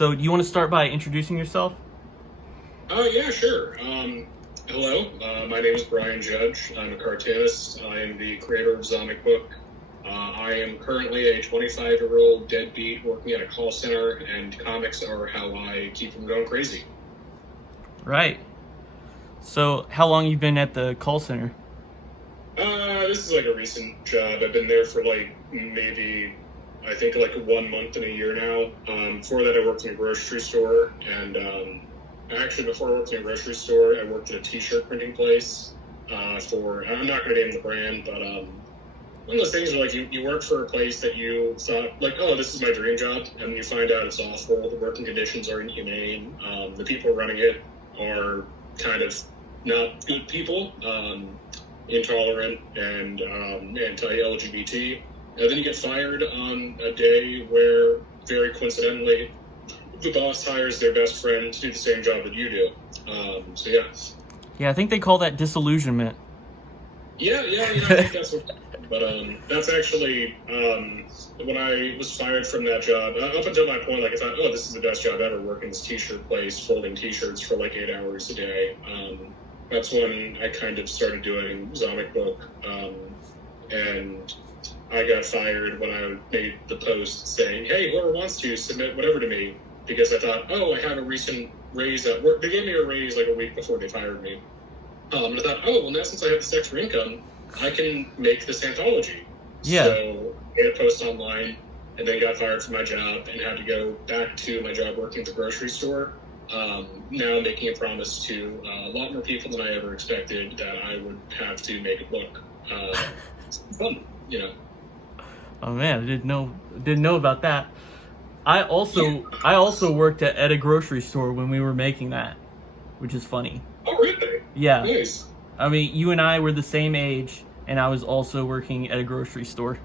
So, do you want to start by introducing yourself? Yeah, sure. Hello, my name is Brian Judge. I'm a cartoonist. I am the creator of Zomic Book. I am currently a 25-year-old deadbeat working at a call center, and comics are how I keep from going crazy. Right. So, how long you been at the call center? This is like a recent job. I've been there for maybe, I think 1 month and a year now. Before that, I worked in a grocery store, and actually, before I worked in a grocery store, I worked at a t-shirt printing place I'm not going to name the brand, but one of those things where you work for a place that you thought oh, this is my dream job, and you find out it's awful. The working conditions are inhumane. The people running it are kind of not good people, intolerant and anti-LGBT. And then you get fired on a day where, very coincidentally, the boss hires their best friend to do the same job that you do. So yeah. Yeah, I think they call that disillusionment. Yeah, I think that's what. But that's actually when I was fired from that job. Up until that point, I thought, oh, this is the best job ever, working this t-shirt place, folding t-shirts for 8 hours a day. That's when I kind of started doing Zomic Book, and I got fired when I made the post saying, hey, whoever wants to submit whatever to me, because I thought, oh, I have a recent raise at work. They gave me a raise a week before they fired me. And I thought, oh, well, now since I have this extra income, I can make this anthology. Yeah. So I made a post online, and then got fired from my job and had to go back to my job working at the grocery store. Now making a promise to a lot more people than I ever expected that I would have to make a book. It's fun, Oh man, I didn't know about that. I also worked at a grocery store when we were making that, which is funny. Oh, really? Yeah. Nice. I mean, you and I were the same age, and I was also working at a grocery store.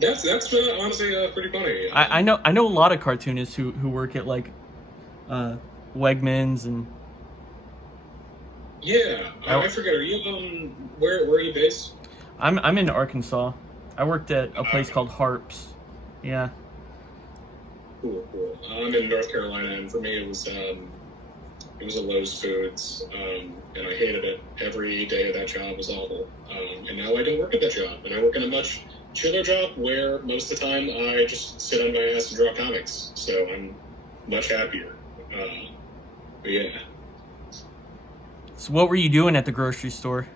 That's honestly pretty funny. I know a lot of cartoonists who work at Wegmans and. Yeah, I forget. Are you where are you based? I'm in Arkansas. I worked at a place called Harps. Yeah. Cool. I'm in North Carolina, and for me it was a Lowe's Foods, and I hated it. Every day of that job was awful. And now I don't work at that job, and I work in a much chiller job where most of the time I just sit on my ass and draw comics. So I'm much happier. But yeah. So what were you doing at the grocery store?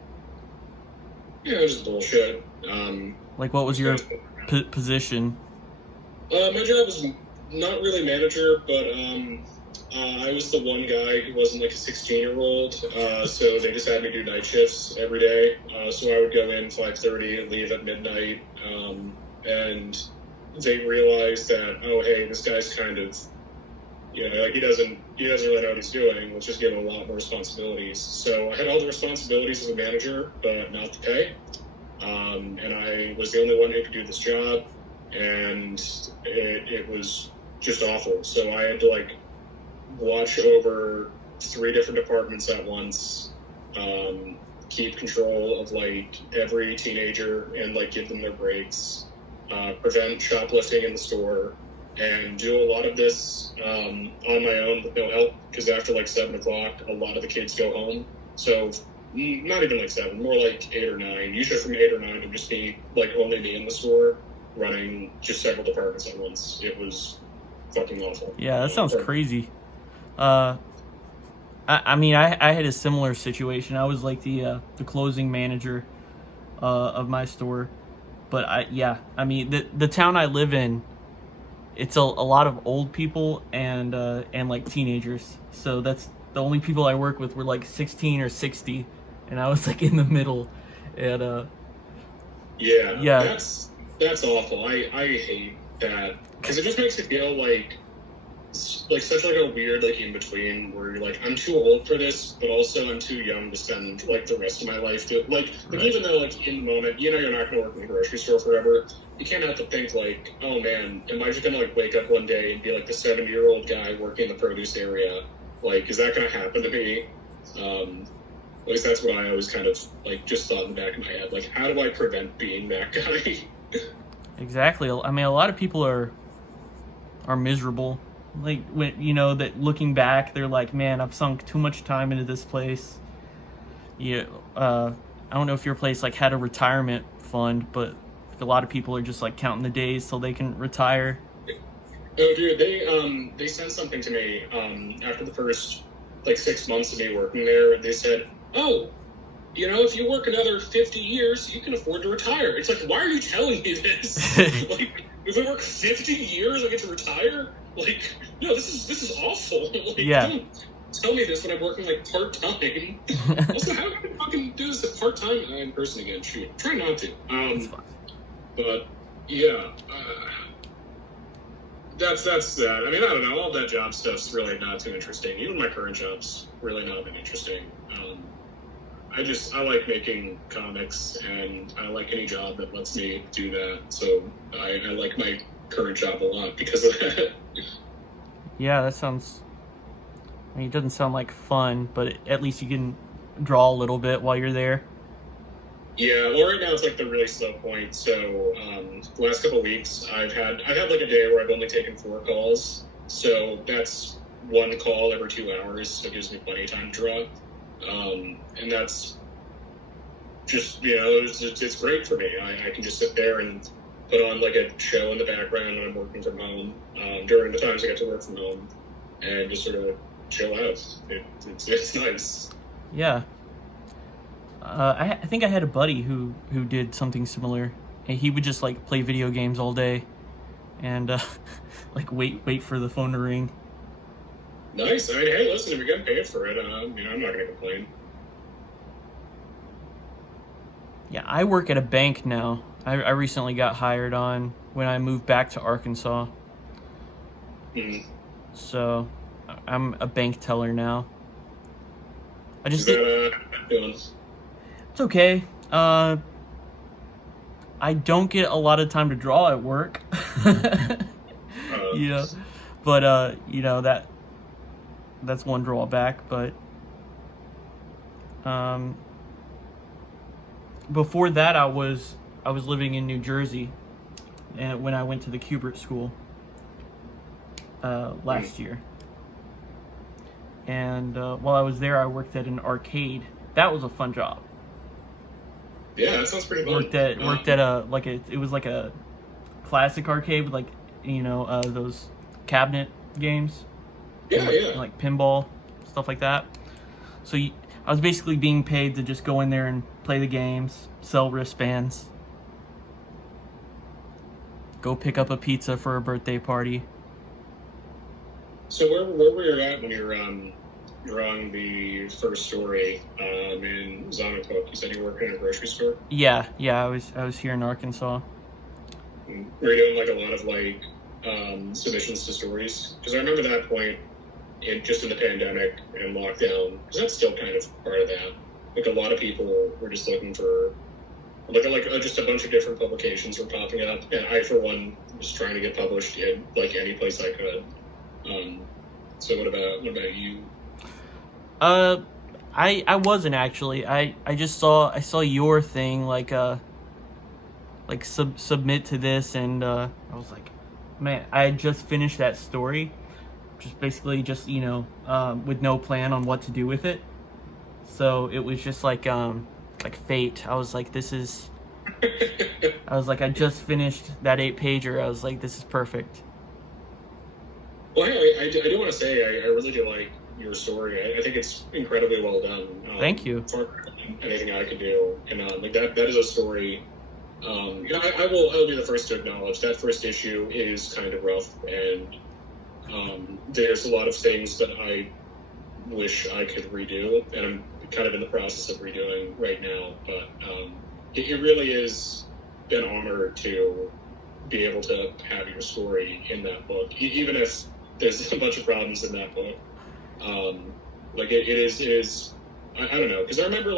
Yeah, it was just bullshit. What was your position? My job was not really manager, but I was the one guy who wasn't a 16-year-old, so they just had me do night shifts every day. So I would go in 5:30 and leave at midnight, and they realized that, oh, hey, this guy's kind of, he doesn't really know what he's doing. Let's just give him a lot more responsibilities. So I had all the responsibilities of a manager, but not the pay. And I was the only one who could do this job, and it was just awful. So I had to watch over 3 different departments at once, keep control of every teenager and give them their breaks, prevent shoplifting in the store, and do a lot of this on my own with no help, because after 7 o'clock a lot of the kids go home. So not even 7, more 8 or 9. Usually from 8 or 9 to just be only me in the store running just several departments at once. It was fucking awful. Yeah, that sounds crazy. I had a similar situation. I was the closing manager of my store, but the town I live in, it's a lot of old people and teenagers. So that's the only people I work with were 16 or 60, and I was in the middle. And yeah, that's awful. I hate that, because it just makes it feel such a weird in between, where you're I'm too old for this, but also I'm too young to spend the rest of my life doing even though in the moment you're not going to work in the grocery store forever, you can't help but think oh man, am I just going to wake up one day and be the 70-year-old guy working in the produce area? Is that going to happen to me? At least that's what I always kind of just thought in the back of my head, how do I prevent being that guy? Exactly. I mean, a lot of people are miserable. Like, when, you know, that looking back, they're like, man, I've sunk too much time into this place. Yeah, I don't know if your place like had a retirement fund, but a lot of people are just like counting the days till they can retire. Oh, dude, they sent something to me after the first like 6 months of me working there. They said, "Oh, if you work another 50 years, you can afford to retire." It's like, why are you telling me this? Like, if I work 50 years, I get to retire? Like, no, this is awful. Like, Yeah. don't tell me this when I'm working like part time. Also, how can I fucking do this at part time in person again? Shoot, try not to. It's fine. But yeah. That's that. I mean, I don't know. All that job stuff's really not too interesting. Even my current job's really not that interesting. I like making comics, and I like any job that lets me do that. So I like my current job a lot because of that. Yeah, that sounds. I mean, it doesn't sound like fun, but at least you can draw a little bit while you're there. Yeah, well, right now it's like the really slow point. So the last couple of weeks, I've had like a day where I've only taken 4 calls. So that's 1 call every 2 hours. So it gives me plenty of time to draw. And that's just, it's great for me. I can just sit there and put on like a show in the background when I'm working from home, during the times I get to work from home, and just sort of chill out. It's nice. Yeah. I think I had a buddy who did something similar. And he would just like play video games all day, and like wait for the phone to ring. Nice. I mean, hey, listen, if you're getting paid for it, I'm not going to complain. Yeah, I work at a bank now. I recently got hired on when I moved back to Arkansas. Mm. So I'm a bank teller now. I just doing? It's okay. I don't get a lot of time to draw at work. But that's one drawback. But before that, I was living in New Jersey, and when I went to the Kubert School last year. And while I was there, I worked at an arcade. That was a fun job. Yeah, that sounds pretty fun. Worked at it was like a classic arcade with like those cabinet games. Yeah, and like pinball, stuff like that. So I was basically being paid to just go in there and play the games, sell wristbands, go pick up a pizza for a birthday party. So where were you at when you were drawing the first story in Zonnecook? You said you worked in a grocery store? Yeah, I was here in Arkansas. Were you doing like a lot of like submissions to stories? Because I remember that point in the pandemic and lockdown, because that's still kind of part of that. Like a lot of people were just looking for just a bunch of different publications were popping up, and I for one was trying to get published in like any place I could. So what about you? I wasn't actually. I just saw your thing like submit to this, and I was like, man, I had just finished that story, just basically with no plan on what to do with it. So it was just like fate. I was like, I just finished that 8-pager. I was like, this is perfect. Well, hey, I do want to say I really do like your story. I think it's incredibly well done. Thank you. Far than anything I could do, and like that is a story. I will be the first to acknowledge that first issue is kind of rough, and there's a lot of things that I wish I could redo, and I'm kind of in the process of redoing right now. But it really is an honor to be able to have your story in that book, even if there's a bunch of problems in that book. Like it is. I don't know, because I remember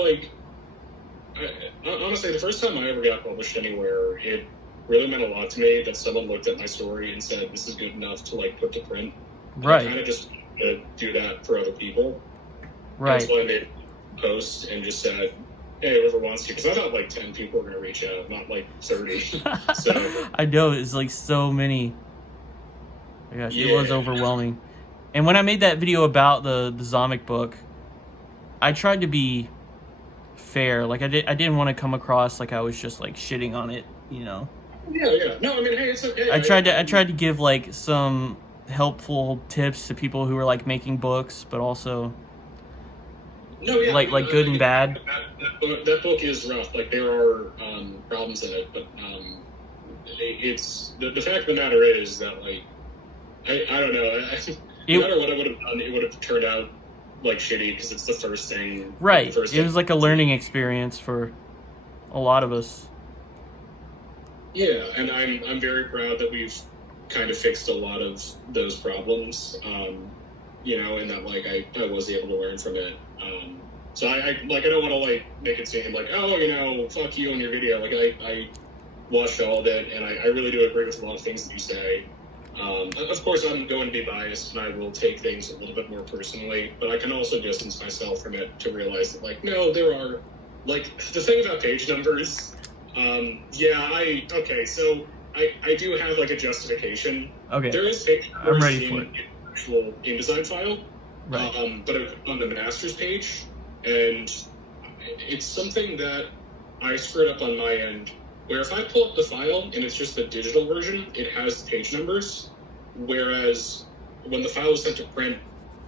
honestly, the first time I ever got published anywhere, it really meant a lot to me that someone looked at my story and said, "This is good enough to put to print." Right. I kind of just do that for other people. Right. That's why I made a post and just said, "Hey, whoever wants to," because I thought 10 people were going to reach out, not 30. So I know, it's so many. My gosh, Yeah. it was overwhelming. And when I made that video about the Zomic book, I tried to be fair. Like I didn't want to come across like I was just like shitting on it, you know. Yeah. No, I mean, hey, it's okay. I tried to give like some helpful tips to people who are like making books, but also like good and bad. That book is rough. Like there are problems in it, but it's the fact of the matter is that like I don't know. No matter what I would have done, it would have turned out like shitty because it's the first thing. Right. It was like a learning experience for a lot of us. Yeah, and I'm very proud that we've kind of fixed a lot of those problems. You know, and that like I was able to learn from it. So I don't want to like make it seem like, oh, you know, fuck you on your video. Like I watched all of it, and I really do agree with a lot of things that you say. Of course, I'm going to be biased, and I will take things a little bit more personally, but I can also distance myself from it to realize that, like, no, there are, like, the thing about page numbers, so I do have, like, a justification. Okay. There is page numbers I'm ready for it. in the actual InDesign file, right. but on the master's page, and it's something that I screwed up on my end, where if I pull up the file and it's just the digital version, it has the page numbers, whereas when the file was sent to print,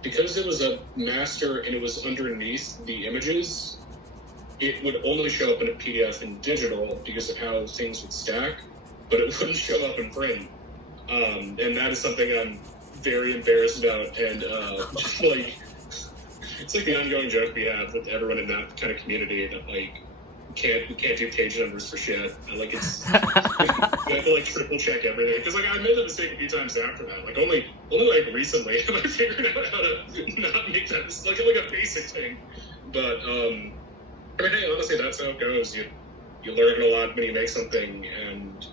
because it was a master and it was underneath the images, it would only show up in a PDF in digital because of how things would stack, but it wouldn't show up in print. And that is something I'm very embarrassed about, and like, it's like the ongoing joke we have with everyone in that kind of community that like, we can't do page numbers for shit. Like it's you have to like triple check everything because like I made the mistake a few times after that. Like only like recently have I figured out how to not make that. It's like a basic thing. But I mean, hey, honestly, that's how it goes. You learn a lot when you make something, and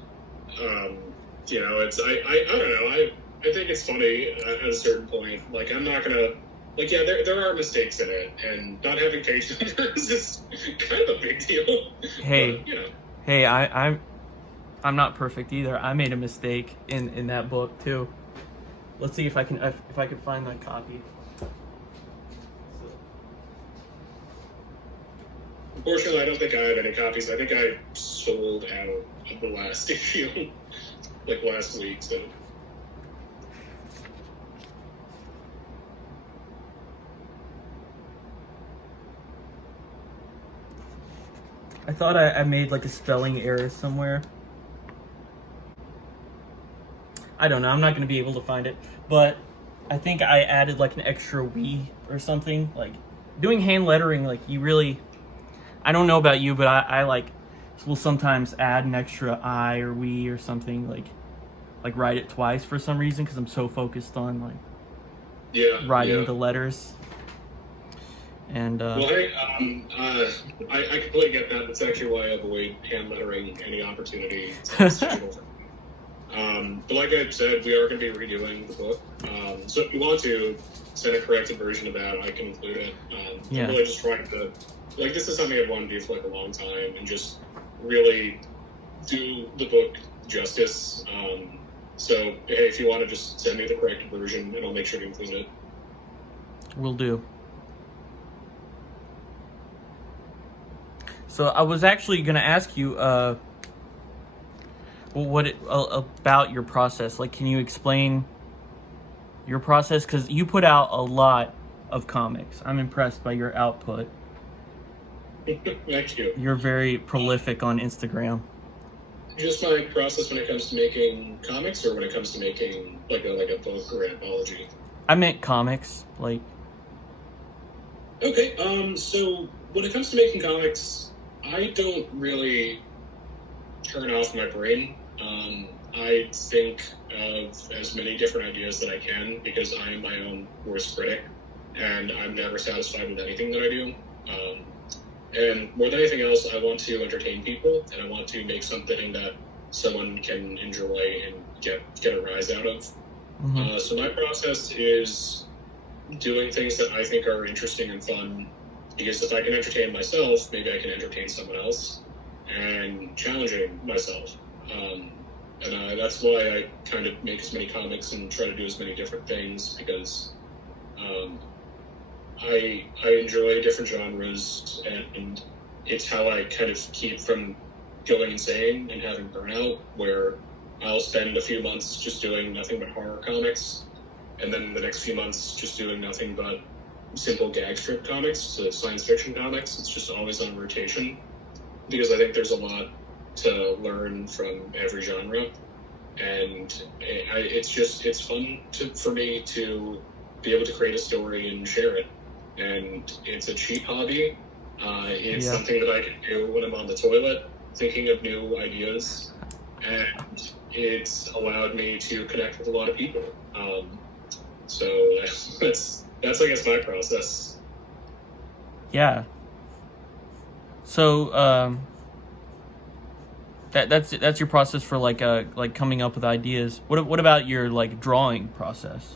you know, it's I don't know. I think it's funny at a certain point. Like I'm not gonna. Like, yeah, there are mistakes in it, and not having page numbers is kind of a big deal. Hey, but, you know. Hey, I'm not perfect either. I made a mistake in that book too. Let's see if I can find that copy. Unfortunately, I don't think I have any copies. I think I sold out of the last issue, like last week. So. I thought I made like a spelling error somewhere. I don't know. I'm not going to be able to find it. But I think I added like an extra "we" or something. Like doing hand lettering, like you really... I don't know about you, but I like will sometimes add an extra "I" or "we" or something. Like write it twice for some reason because I'm so focused on like writing the letters. And well, hey, I completely get that. That's actually why I avoid hand lettering any opportunity. But like I said, we are going to be redoing the book. So if you want to send a corrected version of that, I can include it. I'm really just trying to, like, this is something I've wanted to do for like a long time, and just really do the book justice. So hey, if you want to just send me the corrected version, and I'll make sure to include it. Will do. So I was actually going to ask you, about your process. Like, can you explain your process? Because you put out a lot of comics. I'm impressed by your output. Thank you. You're very prolific on Instagram. Just my process when it comes to making comics, or when it comes to making like a book or anthology? I meant comics, like. Okay. So when it comes to making comics, I don't really turn off my brain. I think of as many different ideas that I can because I am my own worst critic, and I'm never satisfied with anything that I do. And more than anything else, I want to entertain people, and I want to make something that someone can enjoy and get a rise out of. Mm-hmm. So my process is doing things that I think are interesting and fun, because if I can entertain myself, maybe I can entertain someone else, and challenging myself. And that's why I kind of make as many comics and try to do as many different things, because I enjoy different genres, and it's how I kind of keep from going insane and having burnout, where I'll spend a few months just doing nothing but horror comics, and then the next few months just doing nothing but simple gag strip comics, so science fiction comics. It's just always on rotation, because I think there's a lot to learn from every genre, and it's fun for me to be able to create a story and share it. And it's a cheap hobby. It's something that I can do when I'm on the toilet thinking of new ideas, and it's allowed me to connect with a lot of people. So that's I guess my process. Yeah. So that's your process for like coming up with ideas. What about your like drawing process?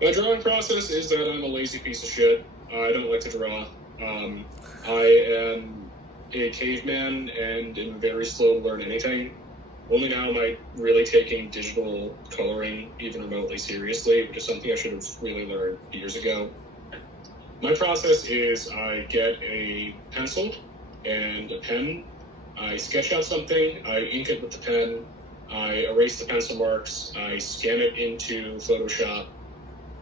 My drawing process is that I'm a lazy piece of shit. I don't like to draw. I am a caveman and am very slow to learn anything. Only now am I really taking digital coloring even remotely seriously, which is something I should have really learned years ago. My process is I get a pencil and a pen. I sketch out something, I ink it with the pen, I erase the pencil marks, I scan it into Photoshop,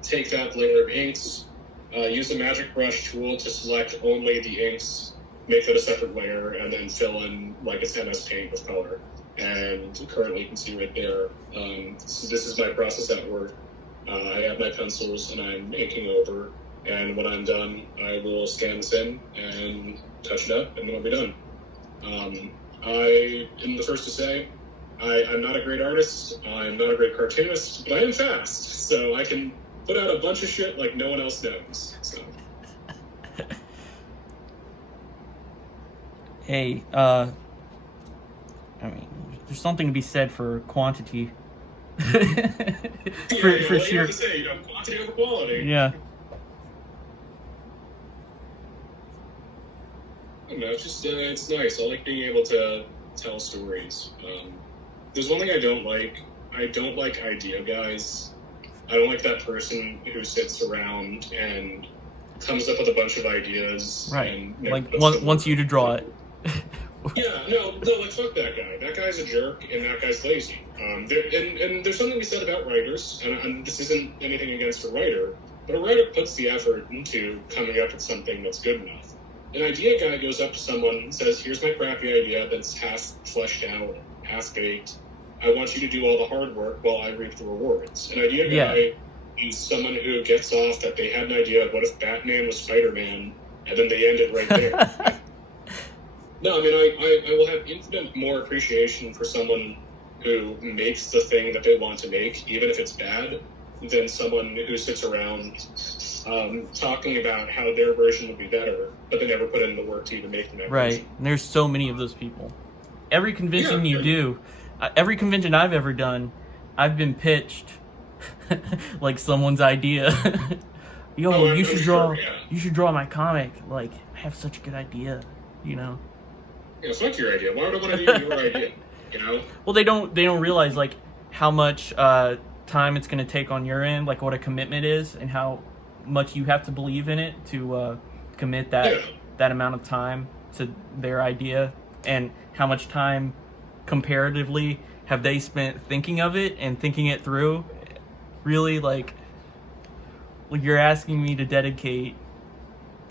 take that layer of inks, use a magic brush tool to select only the inks, make that a separate layer, and then fill in like it's MS Paint with color. And currently you can see right there, so this is my process at work. I have my pencils and I'm inking over, and when I'm done, I will scan this in and touch it up, and then I'll be done. I am the first to say, I'm not a great artist, I'm not a great cartoonist, but I am fast, so I can put out a bunch of shit like no one else knows. So. Hey, I mean, there's something to be said for quantity. for for sure. To say, quantity over quality. Yeah. I don't know, it's just, it's nice. I like being able to tell stories. There's one thing I don't like. I don't like idea guys. I don't like that person who sits around and comes up with a bunch of ideas. Right. And like wants you to draw it. Yeah, no, like fuck that guy. That guy's a jerk, and that guy's lazy. And there's something to be said about writers, and this isn't anything against a writer, but a writer puts the effort into coming up with something that's good enough. An idea guy goes up to someone and says, here's my crappy idea that's half fleshed out, half baked. I want you to do all the hard work while I reap the rewards. An idea guy is someone who gets off that they had an idea of what if Batman was Spider-Man, and then they end it right there. No, I mean, I will have infinite more appreciation for someone who makes the thing that they want to make, even if it's bad, than someone who sits around talking about how their version would be better, but they never put in the work to even make that version. Right. And there's so many of those people. Every convention every convention I've ever done, I've been pitched like someone's idea. Yo, you should draw my comic. Like, I have such a good idea, you know? Yeah, fuck your idea. Why would I want to do your idea? You know? Well, they don't realize like how much time it's going to take on your end, like what a commitment is, and how much you have to believe in it to commit that amount of time to their idea, and how much time comparatively have they spent thinking of it and thinking it through. Really, like you're asking me to dedicate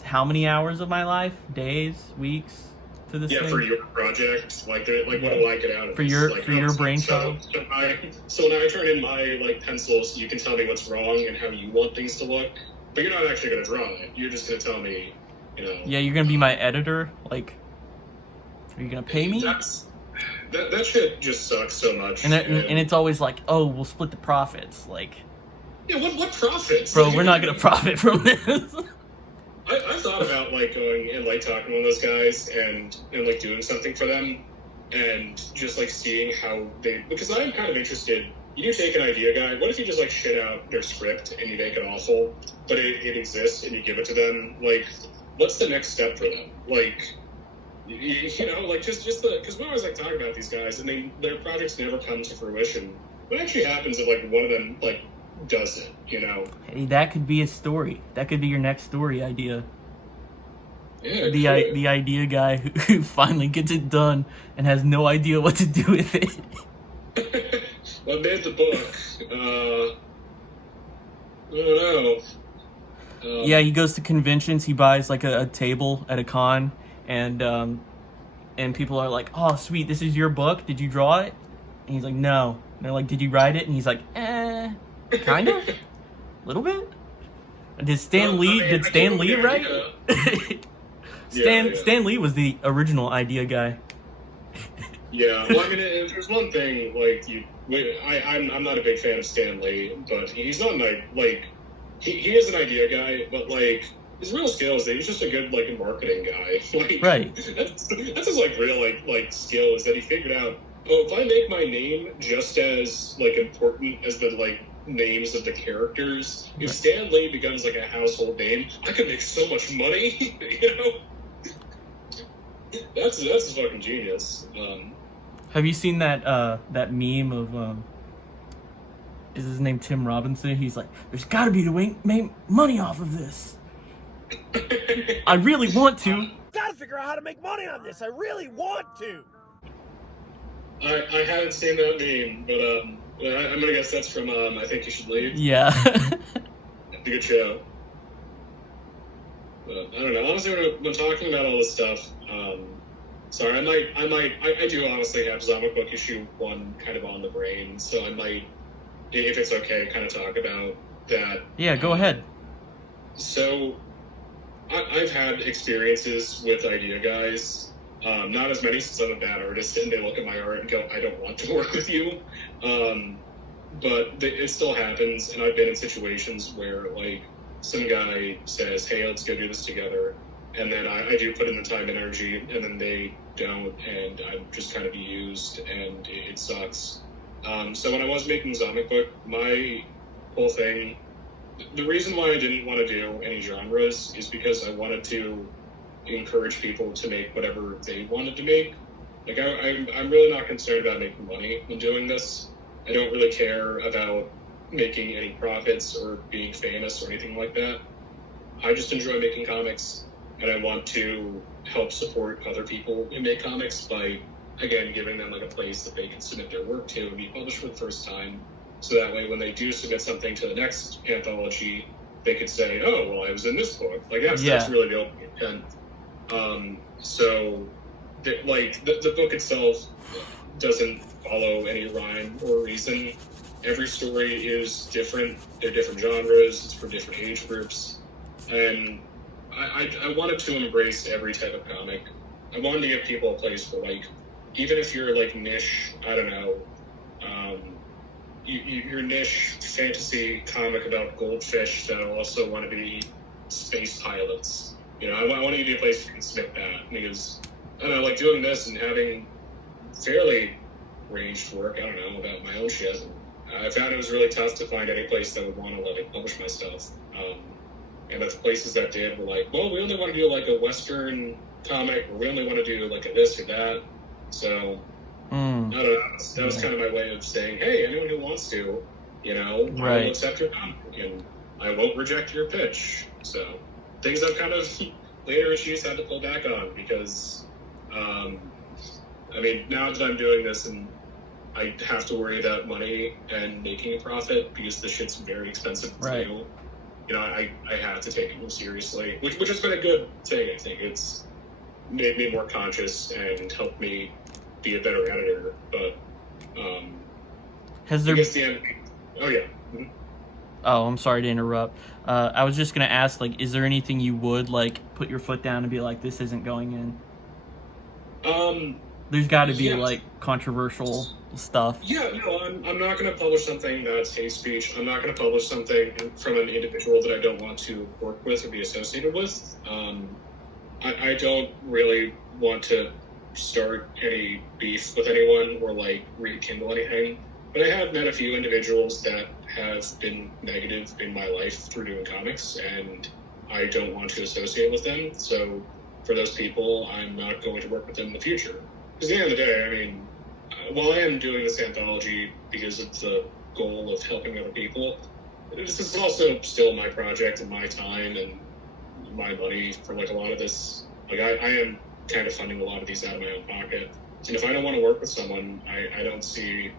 how many hours of my life, days, weeks, to this thing? For your project, what do I get out of for this? your brainchild. So when I turn in my pencils, you can tell me what's wrong and how you want things to look, but you're not actually going to draw it. You're just going to tell me, Yeah, you're going to be my editor. Like, are you going to pay me? That shit just sucks so much. And it's always like, oh, we'll split the profits. Like, yeah, what profits? Bro, we're not going to profit from this. I thought about going and talking to one of those guys and doing something for them, and just seeing how they, because I'm kind of interested. You do take an idea guy. What if you just shit out their script and you make it awful, but it exists and you give it to them? What's the next step for them? like just the because we always like talk about these guys, and their projects never come to fruition. What actually happens if like one of them like does it? Hey, that could be a story. That could be your next story idea. Yeah, The idea guy who finally gets it done and has no idea what to do with it. What made the book? I don't know. Yeah, he goes to conventions. He buys like a table at a con, and people are like, "Oh, sweet, this is your book. Did you draw it?" And he's like, "No." And they're like, "Did you write it?" And he's like, kind of, a little bit. Did Stan Lee write? Stan Lee was the original idea guy. Yeah, well, I mean, if there's one thing, like, I'm not a big fan of Stan Lee, but he's not, like, he is an idea guy, but, like, his real skill is that he's just a good, like, marketing guy. Like, right. That's his, like, real, like, skill is that he figured out, oh, if I make my name just as, like, important as the, like, names of the characters, if Stan Lee becomes, like, a household name, I could make so much money, That's fucking genius. Have you seen that meme of is his name Tim Robinson? He's like, "There's got to be a way to make money off of this. I really want to. Gotta figure out how to make money on this. I really want to." I haven't seen that meme, but I'm gonna guess that's from I Think You Should Leave. Yeah. It's a good show. I don't know. Honestly, when talking about all this stuff, sorry, I do honestly have Zombie Book issue 1 kind of on the brain, so I might, if it's okay, kind of talk about that. Yeah, go ahead. So, I've had experiences with idea guys, not as many since I'm a bad artist, and they look at my art and go, "I don't want to work with you," but it still happens, and I've been in situations where, like, some guy says, "Hey, let's go do this together," and then I do put in the time and energy, and then they don't, and I'm just kind of used, and it sucks. So when I was making Zombie Book, my whole thing, the reason why I didn't want to do any genres is because I wanted to encourage people to make whatever they wanted to make. Like, I'm really not concerned about making money when doing this. I don't really care about making any profits or being famous or anything like that. I just enjoy making comics, and I want to help support other people who make comics by, again, giving them like a place that they can submit their work to and be published for the first time. So that way, when they do submit something to the next anthology, they could say, "Oh, well, I was in this book." Like, that's really the only intent. So, the book itself doesn't follow any rhyme or reason. Every story is different. They're different genres. It's for different age groups. And I wanted to embrace every type of comic. I wanted to give people a place for, like, even if you're, like, niche, I don't know, your niche fantasy comic about goldfish that also want to be space pilots. I want to give you a place where you can submit that. Because, I don't know, like, doing this and having fairly ranged work, I don't know, about my own shit, I found it was really tough to find any place that would want to let me publish my stuff. And the places that did were like, "Well, we only want to do like a Western comic, or we only want to do like a this or that." So, I don't know. That was kind of my way of saying, "Hey, anyone who wants to, I will accept your comic, and I won't reject your pitch." So, things I've kind of later issues had to pull back on because, I mean, now that I'm doing this and I have to worry about money and making a profit because this shit's very expensive to do. I have to take it more seriously, which has been a good thing. I think it's made me more conscious and helped me be a better editor. But has there? Oh yeah. Mm-hmm. Oh, I'm sorry to interrupt. I was just gonna ask, like, is there anything you would like put your foot down and be like, "This isn't going in"? There's got to be like controversial stuff. Yeah, no, I'm not going to publish something that's hate speech. I'm not going to publish something from an individual that I don't want to work with or be associated with. I don't really want to start any beef with anyone or like rekindle anything. But I have met a few individuals that have been negative in my life through doing comics, and I don't want to associate with them. So for those people, I'm not going to work with them in the future. Because at the end of the day, I mean, while I am doing this anthology because of the goal of helping other people, this is also still my project and my time and my money for like a lot of this. Like I am kind of funding a lot of these out of my own pocket. And if I don't want to work with someone, I don't see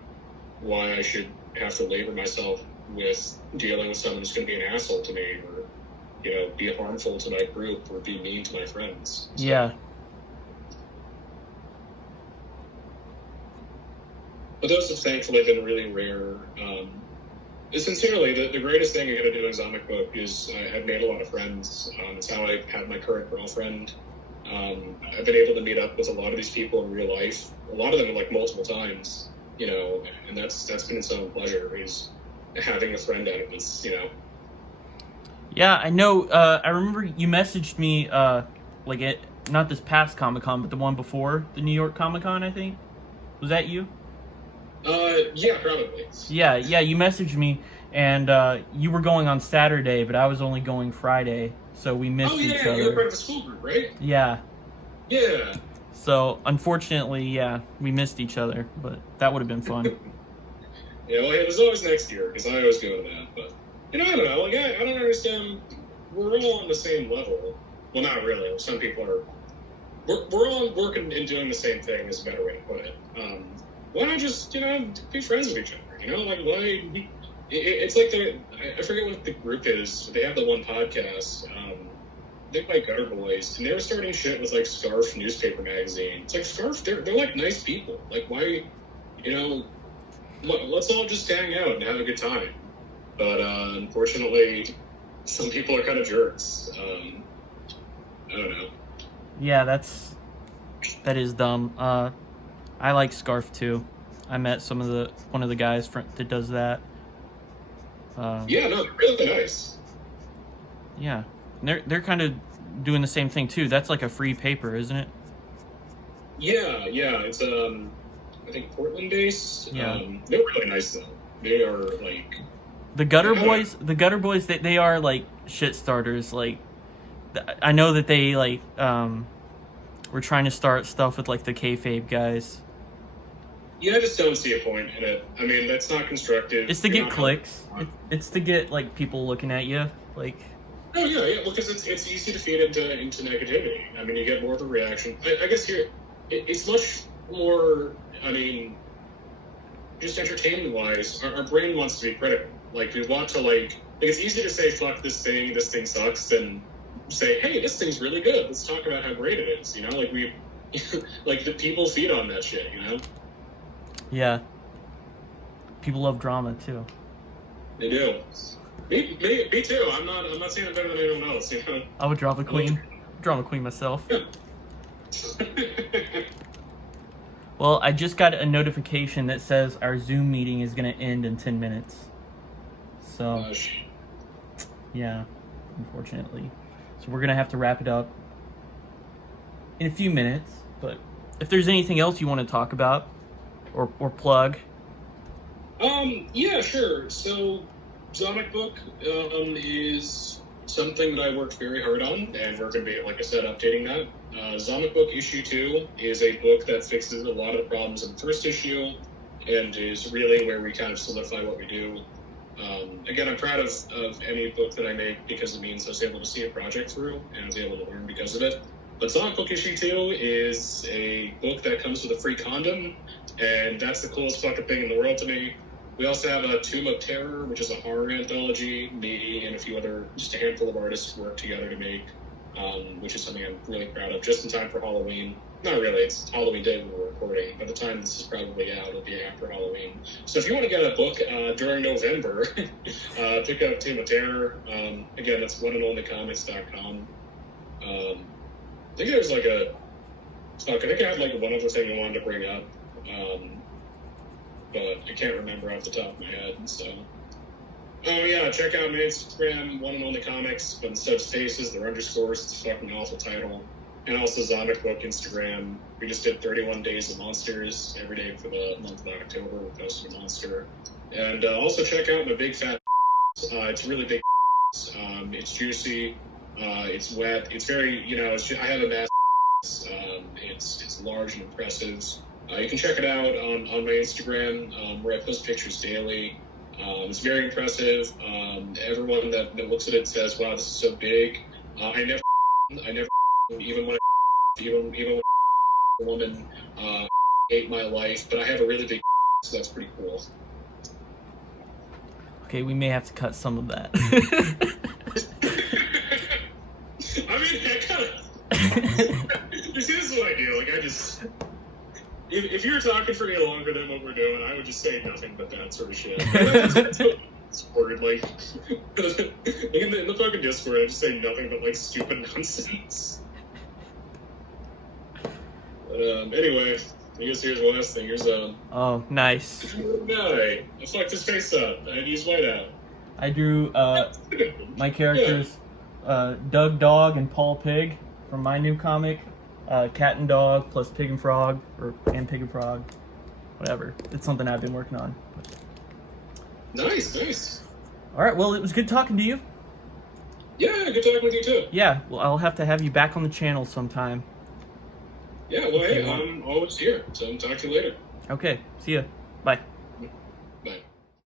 why I should have to labor myself with dealing with someone who's going to be an asshole to me or, you know, be harmful to my group or be mean to my friends. So. Yeah. But those have thankfully been really rare. Sincerely, the greatest thing I got to do in Zomic Book is I've made a lot of friends. It's how I have my current girlfriend. I've been able to meet up with a lot of these people in real life. A lot of them like multiple times, you know, and that's been its own pleasure is having a friend out of this, you know. Yeah, I know. I remember you messaged me, not this past Comic-Con, but the one before the New York Comic-Con, I think. Was that you? Yeah, probably. Yeah, you messaged me, and you were going on Saturday, but I was only going Friday, so we missed each other. Oh, yeah, you were part of the school group, right? Yeah. Yeah. So, unfortunately, yeah, we missed each other, but that would have been fun. Yeah, well, there's always next year, because I always go to that, but, you know, I don't know, like, I don't understand, we're all on the same level. Well, not really, some people are, we're all working and doing the same thing, is a better way to put it. Why not just, you know, be friends with each other, you know, like, why, it's like I forget what the group is, they have the one podcast, they like Gutter Boys, and they were starting shit with, like, Scarf newspaper magazine. It's like, Scarf, they're like, nice people, like, why, you know, let's all just hang out and have a good time. But unfortunately, some people are kind of jerks. I don't know. Yeah, that is dumb. I like Scarf too. I met one of the guys that does that. Yeah, no, they're really nice. Yeah, they're kind of doing the same thing too. That's like a free paper, isn't it? Yeah, it's I think Portland based. Yeah. They're really nice though. They are like the Gutter Boys. The Gutter Boys, they are like shit starters. Like I know that they like were trying to start stuff with like the kayfabe guys. Yeah, I just don't see a point in it. I mean, that's not constructive. It's to get clicks. It's to get like people looking at you. Like. Oh yeah. Well, because it's easy to feed into negativity. I mean, you get more of a reaction. I guess here it's much more. I mean, just entertainment-wise, our brain wants to be critical. Like, we want to, like, it's easy to say, fuck this thing sucks, than say, hey, this thing's really good, let's talk about how great it is, you know? Like, like, the people feed on that shit, you know? Yeah. People love drama, too. They do. Me too. I'm not saying I'm better than anyone else, you know? I would drama queen. Drama queen myself. Yeah. Well, I just got a notification that says our Zoom meeting is going to end in 10 minutes. So, yeah, unfortunately. So we're going to have to wrap it up in a few minutes. But if there's anything else you want to talk about or plug. Yeah, sure. So, Zomic Book is something that I worked very hard on, and we're going to be, like I said, updating that. Zomic Book Issue 2 is a book that fixes a lot of the problems in the first issue and is really where we kind of solidify what we do. Again, I'm proud of any book that I make because it means I was able to see a project through and I was able to learn because of it. But Zomic Book Issue 2 is a book that comes with a free condom, and that's the coolest fucking thing in the world to me. We also have a Tomb of Terror, which is a horror anthology. Me and a few other, just a handful of artists worked together to make, which is something I'm really proud of, just in time for Halloween. Not really, it's Halloween Day when we're recording. By the time this is probably out, it'll be after Halloween. So if you want to get a book during November, pick up Tomb of Terror. Again, that's oneandonlycomics.com. I think there was like I think I had like one other thing I wanted to bring up. But I can't remember off the top of my head, so. Oh yeah, check out my Instagram, One and Only Comics, but instead of spaces, they're underscores, it's a fucking awful title. And also Zomic Book Instagram. We just did 31 Days of Monsters every day for the month of October. We posted a monster. And also check out my Big Fat it's really big. It's juicy, it's wet, it's very, you know, I have a massive It's large and impressive. You can check it out on my Instagram, where I post pictures daily. It's very impressive. Everyone that looks at it says, "Wow, this is so big." I never, even when when a woman ate my life, but I have a really big, so that's pretty cool. Okay, we may have to cut some of that. I mean, I kind of. This is what I do. Like, I just. If you're talking for any longer than what we're doing, I would just say nothing but that sort of shit. That's Discord, like, in the fucking Discord, I just say nothing but, like, stupid nonsense. Anyway, I guess here's the last thing. Here's, Oh, nice. guy. I fucked his face up. I had to use whiteout. I drew, my characters, Doug Dog and Paul Pig from my new comic. Cat and Dog plus Pig and Frog, and Pig and Frog, whatever. It's something I've been working on. Nice. All right, well, it was good talking to you. Yeah, good talking with you too. Yeah, well, I'll have to have you back on the channel sometime. Yeah, well, hey, I'm always here, so I'll talk to you later. Okay, see ya. Bye.